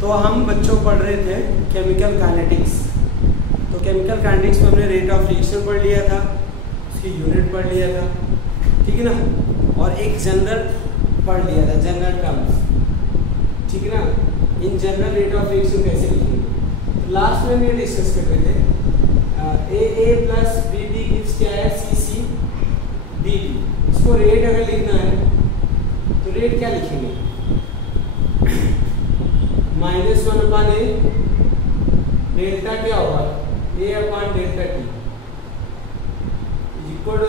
तो हम बच्चों पढ़ रहे थे केमिकल काइनेटिक्स। तो केमिकल काइनेटिक्स में हमने रेट ऑफ रिएक्शन पढ़ लिया था, उसकी यूनिट पढ़ लिया था, ठीक है ना, और एक जनरल पढ़ लिया था, जनरल टर्म्स, ठीक है ना। In general rate of reaction कैसे लिखेंगे, तो लास्ट में हम ये डिस्कस कर रहे थे ए प्लस बी बी गिव्स क्या है, सी सी डी डी। इसको रेट अगर लिखना है तो रेट क्या लिखेंगे, -1/a डेल्टा क्या होगा, a/डेल्टा t equal to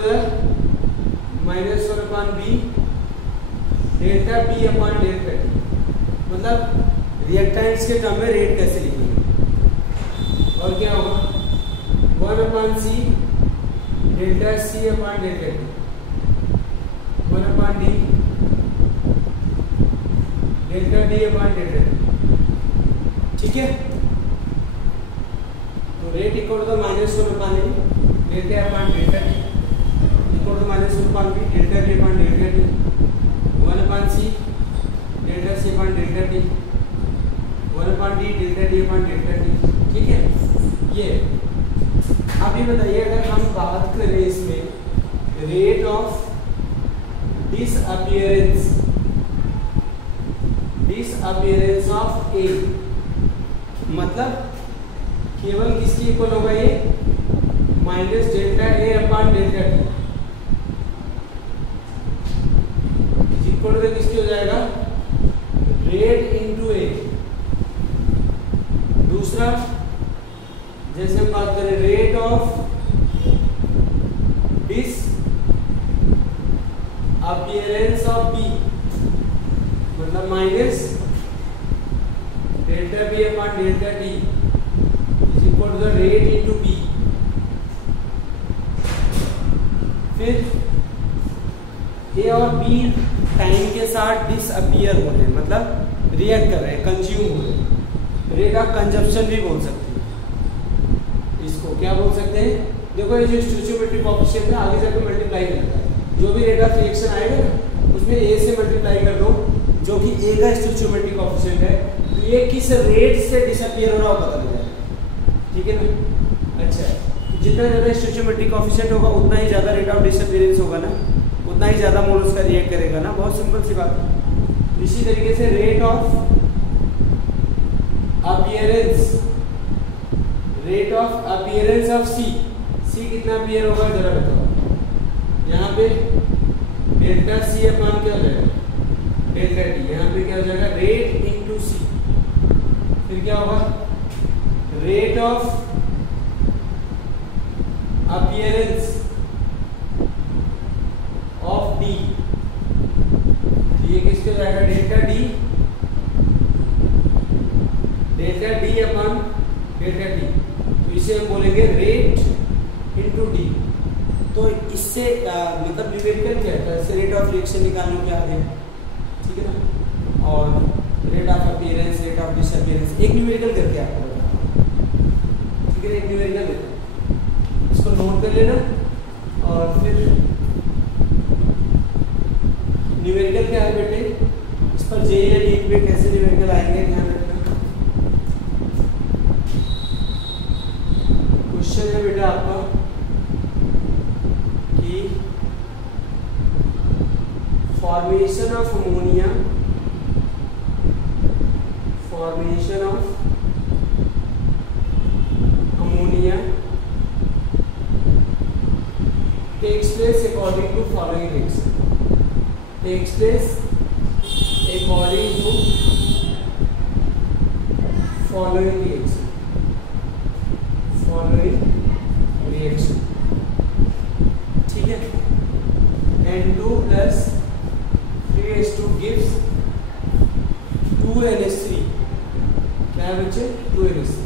-1/b delta b/डेल्टा t। मतलब रिएक्टेंट्स के टर्म में रेट कैसे लिखेंगे, और क्या होगा 1/c डेल्टा c/डेल्टा t 1/d डेल्टा d/डेल्टा t, ठीक है। तो रेट इक्वल टू -1/a डेल्टा/डेल्टा t equal to -1/b delta b/डेल्टा t 1/c डेल्टा c/डेल्टा t 1/d डेल्टा d/डेल्टा t, ठीक है। ये अभी बताइए, अगर हम बात करें इसमें रेट ऑफ डिसअपीयरेंस ऑफ ए, मतलब केवल किसकी इक्वल होगा ये, -डेल्टा a/डेल्टा t इक्वल टू किसकी हो जाएगा, रेट इनटू ए। दूसरा, जैसे हम बात करें rate of disappearance of B, मतलब -डेल्टा b/डेल्टा t is equal to the rate into B. फिर ए और बी टाइम के साथ डिसअपीयर हो रहे हैं, मतलब रिएक्ट कर रहे हैं, कंज्यूम हो रहे हैं। रेट ऑफ कंजप्शन भी बोल सकते हैं इसको, क्या बोल सकते हैं, देखो ये जो स्टोइचियोमेट्रिक कोएफिशिएंट है आगे जाकर मल्टीप्लाई करता है, जो भी रेट ऑफ रिएक्शन आएगा ना उसमें ए से मल्टीप्लाई कर दो, जो कि ए का स्टोइचियोमेट्रिक कोएफिशिएंट है, तो ये किस रेट से डिसअपीयर हो रहा है पता लग जाएगा, ठीक है ना। अच्छा, जितना ज़्यादा स्टोइचियोमेट्रिक कोएफिशिएंट होगा उतना ही ज़्यादा रेट ऑफ डिसअपीयरेंस होगा ना, उतना ही ज़्यादा मोल उसका रिएक्ट करेगा ना, बहुत सिंपल सी बात है। इसी तरीके से रेट ऑफ अपीयरेंस ऑफ सी कितना अपीयर होगा जरा बताओ। यहाँ पे डेल्टा c/क्या हो जाएगा, डेल्टा t, यहाँ पे क्या हो जाएगा, रेट इनटू सी। फिर क्या होगा, rate of appearance of D, ये किसके जाएगा, डेल्टा d डेल्टा t, तो इसे हम बोलेंगे रेट इनटू डी। तो इससे मतलब न्यूमेरिकल क्या है, इससे रेट ऑफ रिएक्शन निकालने के आगे, ठीक है ना, और rate of appearance, rate of disappearance, एक न्यूमेरिकल करके आपको बताना, ठीक है। एक न्यूमेरिकल देते हैं, इसको नोट कर लेना, और फिर न्यूमेरिकल क्या है बेटे, इस पर जे या नीट में कैसे न्यूमेरिकल आएंगे ध्यान रखना। क्वेश्चन है बेटा आपका कि formation of ammonia, takes place according to following reaction, takes place according to following reaction, ठीक है। N2 plus 3H2 gives 2NH3, क्या है बच्चे, 2NH3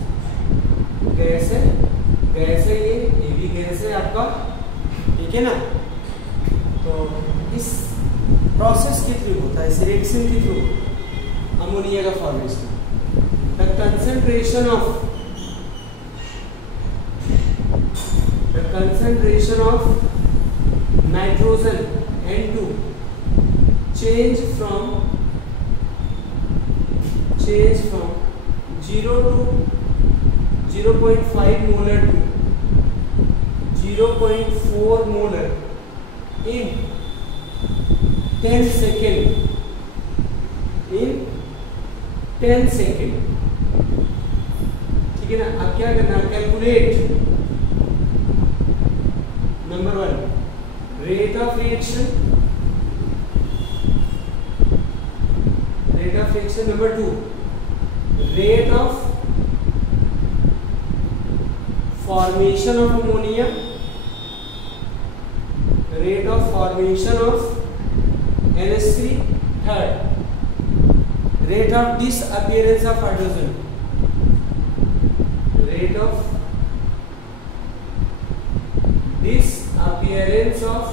गैस है, ये भी गैस है आपका, ठीक है ना। तो इस प्रोसेस के थ्रू होता है, इस रिएक्शन के थ्रू अमोनिया का formation. The concentration of nitrogen N2 change from 0 to 0.5 molar to 0.4 molar in 10 second, in 10 second। ठीक है ना। अब क्या करना है, calculate number 1 rate of reaction, rate of reaction. Number 2 rate of formation of ammonia, rate of formation of NH3। third rate of disappearance of hydrogen, rate of disappearance of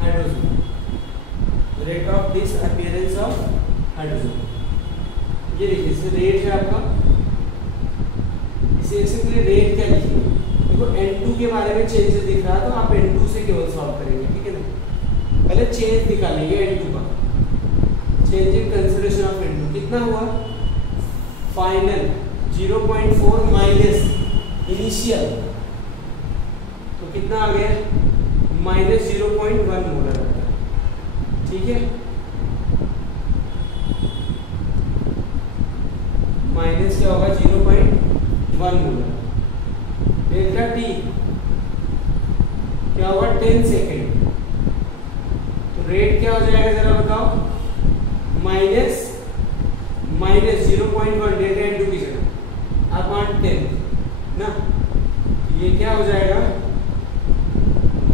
hydrogen, rate of disappearance of hydrogen। ये देखिए इसमें rate है आपका, basically rate क्या लिखेंगे, देखो N2 के बारे में चेंजेस दिख रहा है तो आप N2 से केवल सॉल्व करेंगे, ठीक है ना। पहले चेंज निकालेंगे N2 का, change in consideration of N2 कितना हुआ, फाइनल 0.4 माइनस इनिशियल, तो कितना आ गया, माइनस 0.1 मोलर, ठीक है। माइनस क्या होगा, 0.1 मोलर। डेल्टा टी क्या होगा, 10 सेकेंड, तो रेट क्या हो जाएगा जरा बताओ, माइनस 0.1 डेल्टा N2 की जगह अपॉन 10 ना, ये क्या हो जाएगा,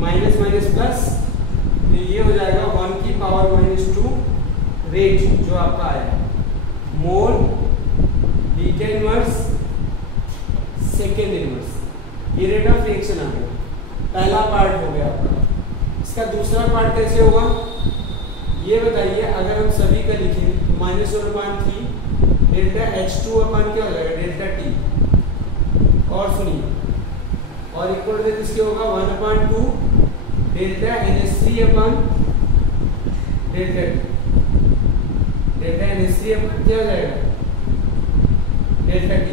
माइनस माइनस प्लस, तो ये हो जाएगा 1 की पावर -2 रेट जो आपका आया, मोल बीटा इनवर्स सेकेंड इनवर्स, ये रेट ऑफ रिएक्शन आ गया। पहला पार्ट हो गया आपका। इसका दूसरा पार्ट कैसे होगा ये बताइए। अगर हम सभी का लिखें -1/3 डेल्टा H2 अपन क्या हो जाएगा, डेल्टा T, और सुनिए, और इक्वल टू किसके होगा, 1/2 डेल्टा NH3 अपन डेल्टा T, डेल्टा NH3 अपन क्या हो जाएगा, डेल्टा T,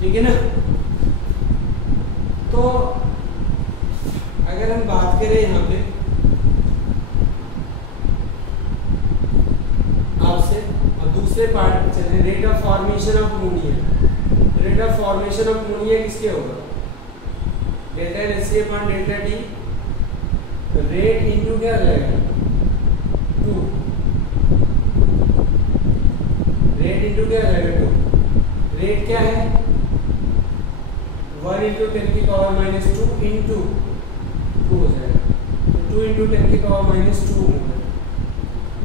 ठीक है ना। तो अगर हम बात करें यहाँ पे आपसे, और दूसरे पार्ट पे चले, rate of formation of ammonia. Rate of formation of ammonia किसके होगा, delta NH3 upon delta T, rate into क्या हो जाएगा, 2, रेट इनटू क्या हो जाएगा, 2। रेट क्या है, 1 इंटू 10 की पावर -2 इंटू 2 हो जाएगा, तो 2 इंटू 10 की पावर -2 होगा।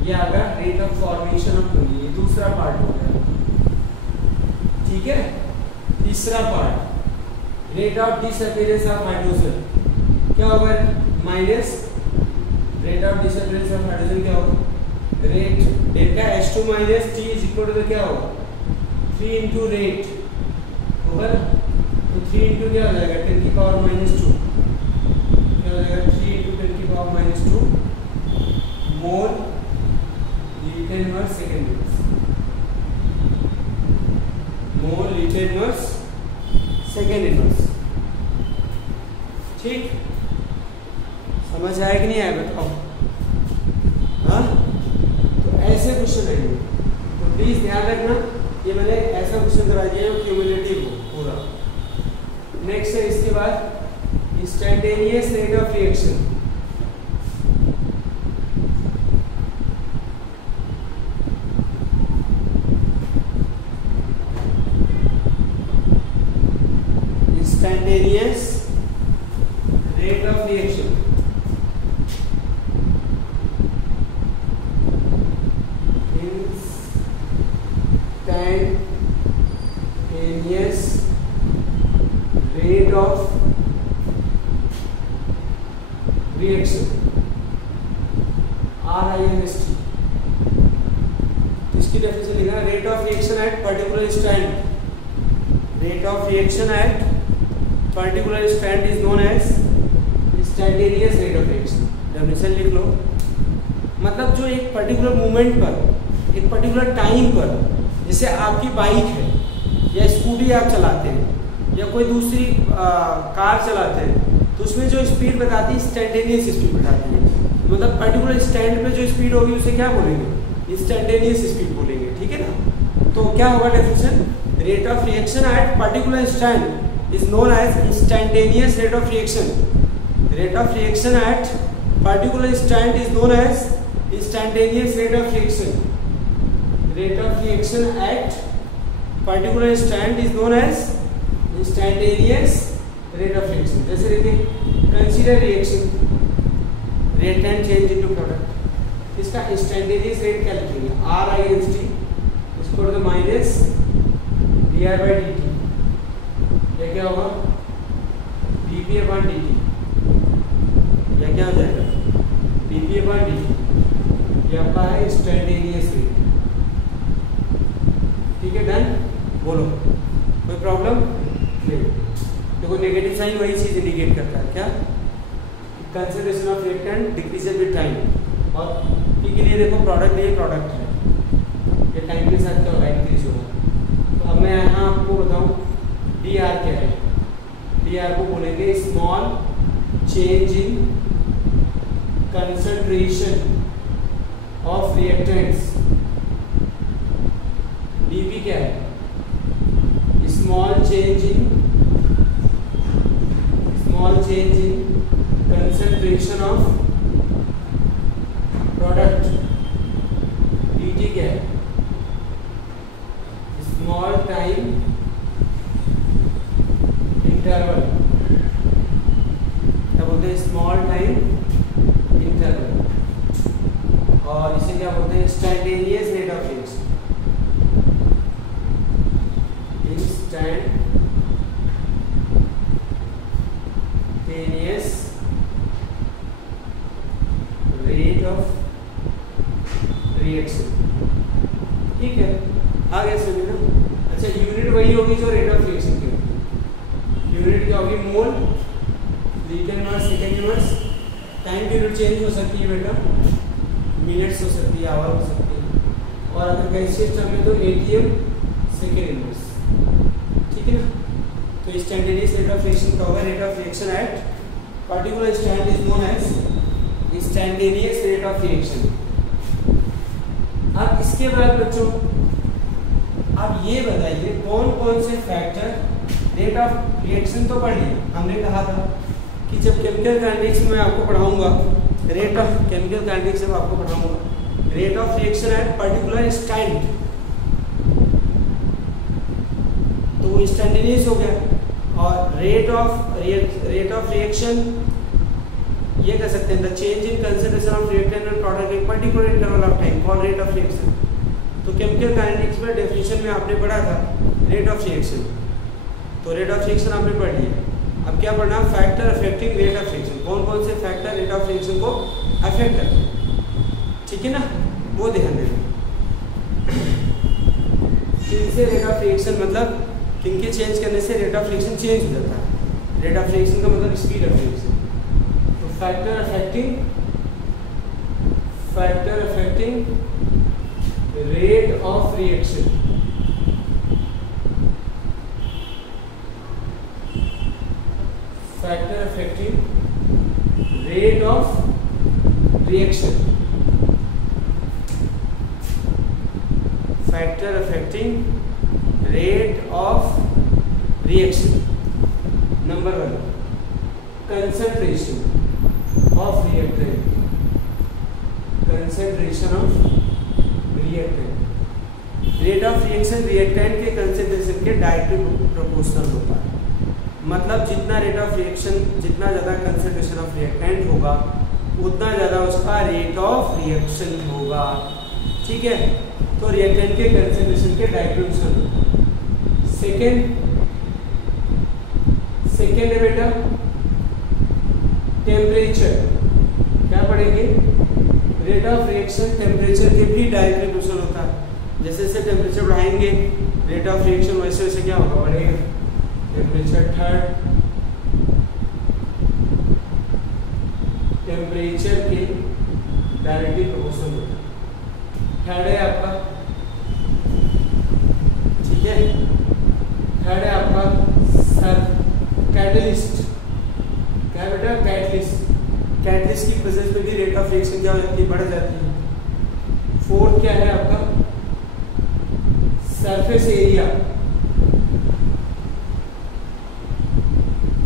ये आ गया rate of formation of ammonia, ये दूसरा पार्ट हो गया, ठीक है। तीसरा part rate of disappearance of hydrogen क्या होगा, minus rate of disappearance of hydrogen क्या होगा, rate delta H2 minus T is equal to क्या होगा, 3 इंटू रेट होगा ना, तो 3 इंटू क्या हो जाएगा, 10 की पावर -2, क्या हो जाएगा, 3 इंटू 10 की पावर -2 मोल लीटर इनवर्स सेकेंड इनवर्स, मोल लीटर इनवर्स सेकेंड इनवर्स, ठीक। समझ आया कि नहीं आया बताओ, हाँ। तो ऐसे क्वेश्चन आएंगे, तो प्लीज ध्यान रखना, ये मैंने ऐसा क्वेश्चन करा दिया है क्यूमुलेटिव हो पूरा। नेक्स्ट है इसके बाद instantaneous rate of reaction. Instantaneous rate of reaction, instantaneous rate of reaction, RINST। तो इसकी डेफिनेशन लिखना, rate of reaction at particular stand, rate of reaction at particular stand is known as instantaneous rate of reaction. Definition लिख लो, मतलब जो एक particular moment पर एक पर्टिकुलर टाइम पर, जैसे आपकी बाइक है या स्कूटी आप चलाते हैं या कोई दूसरी कार चलाते हैं, तो उसमें जो स्पीड बताती है इंस्टेंटेनियस स्पीड बताती है। मतलब पर्टिकुलर स्टैंड पे जो स्पीड होगी उसे क्या बोलेंगे? इंस्टेंटेनियस स्पीड बोलेंगे, ठीक है ना। तो क्या होगा definition? Rate of reaction at particular stand is known as instantaneous rate of reaction. Rate of reaction at particular stand is known as instantaneous rate of reaction. Rate of reaction at particular stand is known as instantaneous rate of reaction. जैसे देखिए consider reaction reactant change into product, इसका instantaneous rate क्या लिखेंगे? RINST इसको तो minus dR/dt, ये क्या होगा? dP/dt, या क्या हो जाएगा? dP/dt, ये आपका है इंस्टेंटेनियस रेट। ठीक है, डन। बोलो कोई प्रॉब्लम नहीं। देखो नेगेटिव साइन वही चीज इंडिकेट करता है, क्या? Concentration of reactant decreases with time. और पी के लिए देखो प्रोडक्ट नहीं, प्रोडक्ट है, ये टाइम के साथ क्या होगा? इंक्रीज होगा। तो अब मैं यहाँ आपको बताऊँ DR क्या है। DR को बोलेंगे small change in concentration of reactants. DP क्या है? Small change in concentration of product। DT क्या है? small time interval, क्या बोलते हैं? small time interval। और इसे क्या बोलते हैं? instantaneous rate of reaction। instantaneous rate of reaction। ठीक है, आ गया समझ ना? अच्छा, यूनिट वही होगी जो रेट ऑफ रिएक्शन की होगी। यूनिट क्या होगी? Mole, litre inverse, second inverse. Time की यूनिट चेंज हो सकती है बेटा, मिनट्स हो सकती है, आवर हो सकती है। और अगर गैस सिस्टम में तो ATM सेकंड इनवर्स। ठीक है ना? तो इंस्टेंटेनियस रेट ऑफ रिएक्शन का होगा rate of reaction at particular stand is known as instantaneous rate of reaction. अब इसके बाद बच्चों आप ये बताइए कौन कौन से फैक्टर रेट ऑफ रिएक्शन तो पढ़ लिया हमने, कहा था कि जब केमिकल काइनेटिक्स में आपको पढ़ाऊंगा रेट ऑफ केमिकल काइनेटिक्स में आपको पढ़ाऊंगा rate of reaction at particular stand, तो वो इंस्टेंटेनियस हो गया। और रेट ऑफ रिएक्शन ये कह सकते हैं the change in concentration of reactant and product in particular interval of time called rate of reaction. तो केमिकल काइनेटिक्स में डेफिनेशन में आपने पढ़ा था रेट ऑफ रिएक्शन, तो रेट ऑफ रिएक्शन आपने पढ़ लिया। अब क्या पढ़ना? Factor affecting rate of reaction. कौन कौन से फैक्टर रेट ऑफ रिएक्शन को अफेक्ट करते हैं, ठीक है ना? वो ध्यान देना। किनसे रेट ऑफ रिएक्शन मतलब किनके चेंज करने से रेट ऑफ रिएक्शन चेंज हो जाता है। रेट ऑफ रिएक्शन का मतलब स्पीड ऑफ रिएक्शन। तो factor affecting rate of reaction, factor affecting rate of reaction, factor affecting rate of reaction. Number 1 concentration of reactant, concentration of reactant। Rate of reaction reactant के concentration के directly proportional होता है। मतलब जितना rate of reaction, जितना ज़्यादा concentration of reactant होगा उतना ज़्यादा उसका रेट ऑफ रिएक्शन होगा। ठीक है, तो रिएक्टेंट के कंसेंट्रेशन के डायरेक्टली प्रोपोर्शनल होता है। सेकेंड है बेटा टेम्परेचर। क्या पढ़ेंगे? रेट ऑफ रिएक्शन टेम्परेचर के भी डायरेक्टली प्रोपोर्शनल होता है। जैसे जैसे टेम्परेचर बढ़ाएंगे रेट ऑफ रिएक्शन वैसे वैसे क्या होगा? बढ़ेगा। टेम्परेचर थर्ड, टेम्परेचर के डायरेक्टली प्रोपोर्शनल होता है। थर्ड है आपका थर्ड है आपका सर कैटलिस्ट। क्या है बेटा? कैटलिस्ट। कैटलिस्ट की प्रेजेंस में भी रेट ऑफ रिएक्शन क्या हो जाती है? बढ़ जाती है। फोर्थ क्या है आपका? Surface area.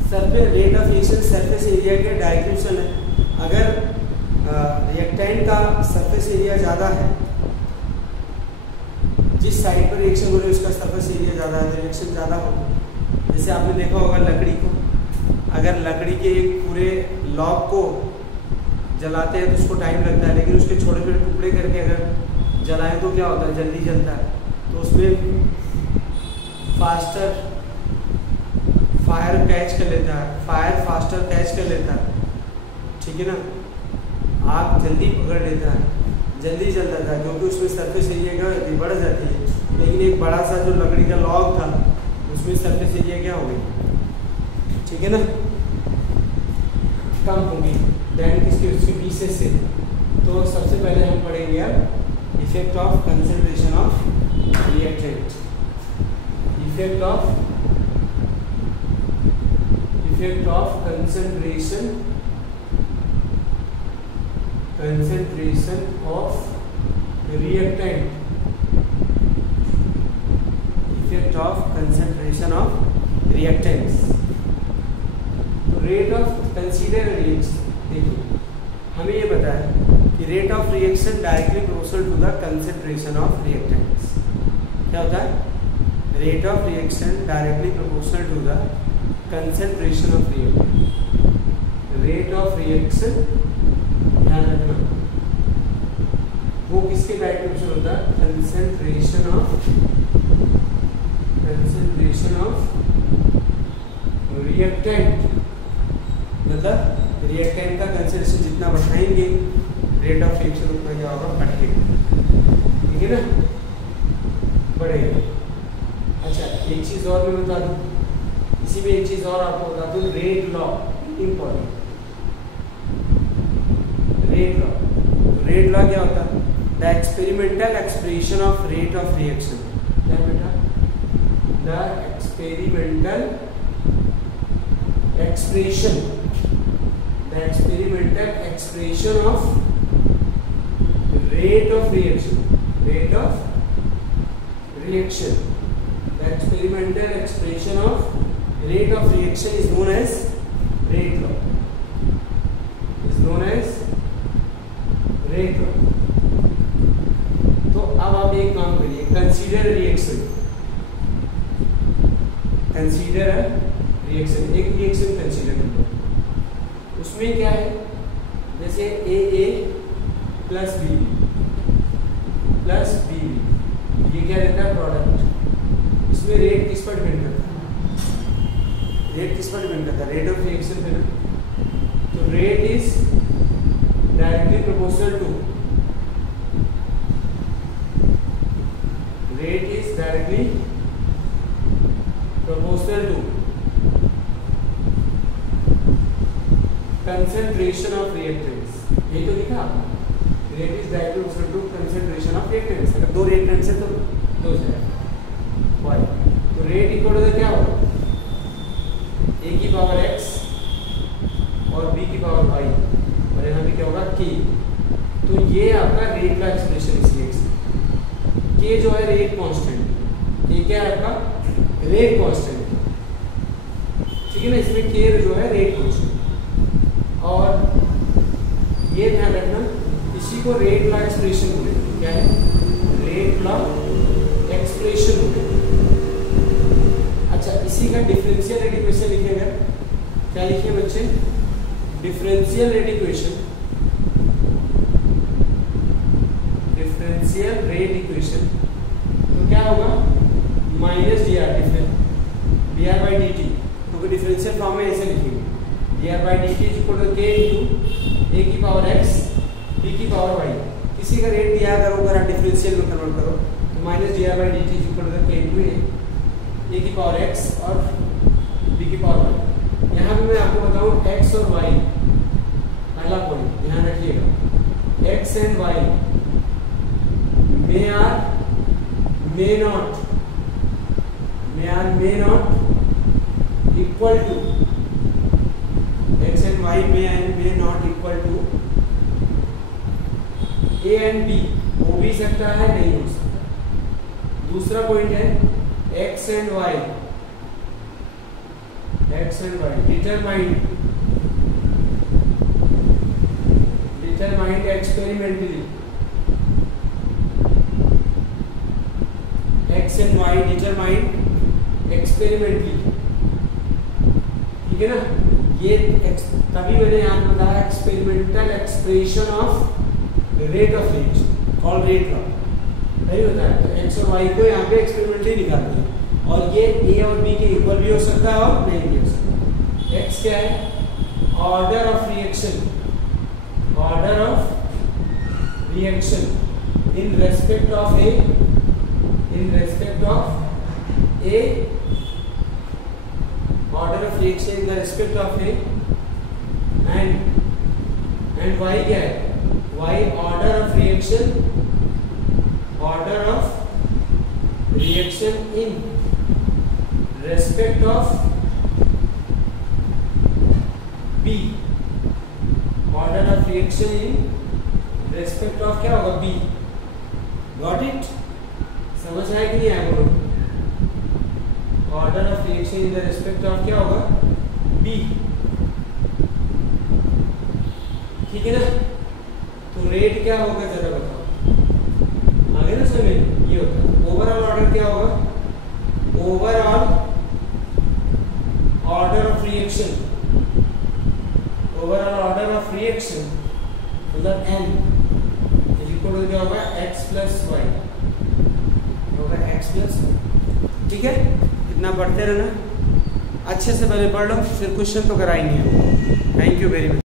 Surface rate of reaction surface area के डायरेक्शन है। अगर रिएक्टेंट का सरफेस एरिया ज़्यादा है, जिस साइड पर रिएक्शन हो रही है उसका सरफेस एरिया ज़्यादा है तो रिएक्शन ज़्यादा होगा। जैसे आपने देखा होगा लकड़ी को, अगर लकड़ी के एक पूरे लॉग को जलाते हैं तो उसको टाइम लगता है, लेकिन उसके छोटे छोटे टुकड़े करके अगर जलाएं तो क्या होता है? जल्दी जलता है। तो उसमें फास्टर फायर कैच कर लेता है, फायर फास्टर कैच कर लेता है, ठीक है ना। आग जल्दी पकड़ लेता है, जल्दी जल जाता है, क्योंकि उसमें सरफेस एरिया क्या होती है? बढ़ जाती है। लेकिन एक बड़ा सा जो लकड़ी का लॉग था उसमें सरफेस एरिया क्या हो गई? ठीक है ना, कम होगी दैन किसकी? उसकी पीसेस से। तो सबसे पहले हम पढ़ेंगे अब effect of concentration of reactant. Effect of concentration of reactant। Effect of concentration of reactants। तो रेट ऑफ कंसीडर रिएक्शन। देखिए हमें ये पता है कि rate of reaction directly proportional to the concentration of reactants. क्या होता है? Rate of reaction directly proportional to the concentration of reactant. Rate of reaction ध्यान रखना वो किसके डायरेक्शन होता है? Concentration of reactant. मतलब रिएक्टेंट का कंसंट्रेशन जितना बढ़ाएंगे रेट ऑफ रिएक्शन उतना क्या होगा? बढ़ेगा, ठीक है ना, बढ़ेगा। अच्छा एक चीज और मैं बता दूं, इसी में एक चीज और आपको बता दूं, rate law important. Rate law क्या होता है? The experimental expression of rate of reaction. क्या बेटा? The experimental expression of rate of reaction. The experimental expression of rate of reaction is known as rate law. Rate law. तो अब आप एक काम करिए, कंसीडर रिएक्शन। एक रिएक्शन कंसीडर कर लो। उसमें क्या है? जैसे ए प्लस बी ये क्या रहता है? प्रोडक्ट। इसमें रेट किस पर डिपेंड करता है? रेट ऑफ रिएक्शन पे ना। तो rate is directly proportional to concentration of reactants। यही तो लिखा आपने, rate is directly proportional to concentration of reactants. अगर दो रिएक्टेंट्स है तो दो जाएगा वाई। तो रेट इक्वल टू क्या होगा? ए की पावर एक्स और बी की पावर वाई, और यहाँ पे क्या होगा? के। तो ये आपका रेट का एक्सप्रेशन इस रिएक्शन। के जो है रेट कांस्टेंट, ये क्या है आपका? रेट कांस्टेंट, ठीक है ना। इसमें के जो है रेट कांस्टेंट। और ये ध्यान रखना, इसी को रेट लॉ एक्सप्रेशन बोलते हैं। क्या है? रेट लॉ एक्सप्रेशन बोलते हैं। अच्छा इसी का डिफरेंशियल रेट इक्वेशन लिखेगा। क्या लिखिए बच्चे? Differential rate equation. तो क्या होगा? Minus D R by D T, क्योंकि डिफरेंशियल फॉर्म में ऐसे लिखेंगे D R by D T is equal to K into A की पावर एक्स बी की पावर वाई। किसी का रेट दिया करो, अगर आप डिफरेंशियल में कन्वर्ट करो तो minus D R by D T is equal to K into A की पावर एक्स और बी की पावर वाई। यहाँ पे मैं आपको बताऊँ एक्स और वाई, पहला पॉइंट ध्यान रखिएगा, X and Y may or may may not equal to x and y may not equal to a and b, हो भी सकता है नहीं हो सकता। दूसरा पॉइंट है x and y determined experimentally, x and y determined experimentally, ठीक है ना। ये तभी मैंने यहाँ पे बताया experimental expression of rate of reaction called rate law, नहीं होता है। तो x और y को यहाँ पे एक्सपेरिमेंटली निकालते हैं और ये a और b के इक्वल भी हो सकता है और नहीं भी हो सकता। x क्या है? Order of reaction in respect of a order of reaction in the respect of a and y क्या है? y order of reaction in respect of b, order of reaction in respect of क्या होगा? b। Got it? समझ आया कि नहीं आया बोलो? Order of reaction in the respect of क्या होगा? b, ठीक है ना। तो रेट क्या होगा जरा बताओ, आगे ना समझ। ये होता है ओवरऑल ऑर्डर क्या होगा? ओवरऑल ऑर्डर ऑफ रिएक्शन, मतलब n इक्वल क्या होगा? x प्लस वाई होगा, x प्लस वाई, ठीक है। इतना पढ़ते रहना, अच्छे से पहले पढ़ लो, फिर क्वेश्चन तो कराएंगे। Thank you very much.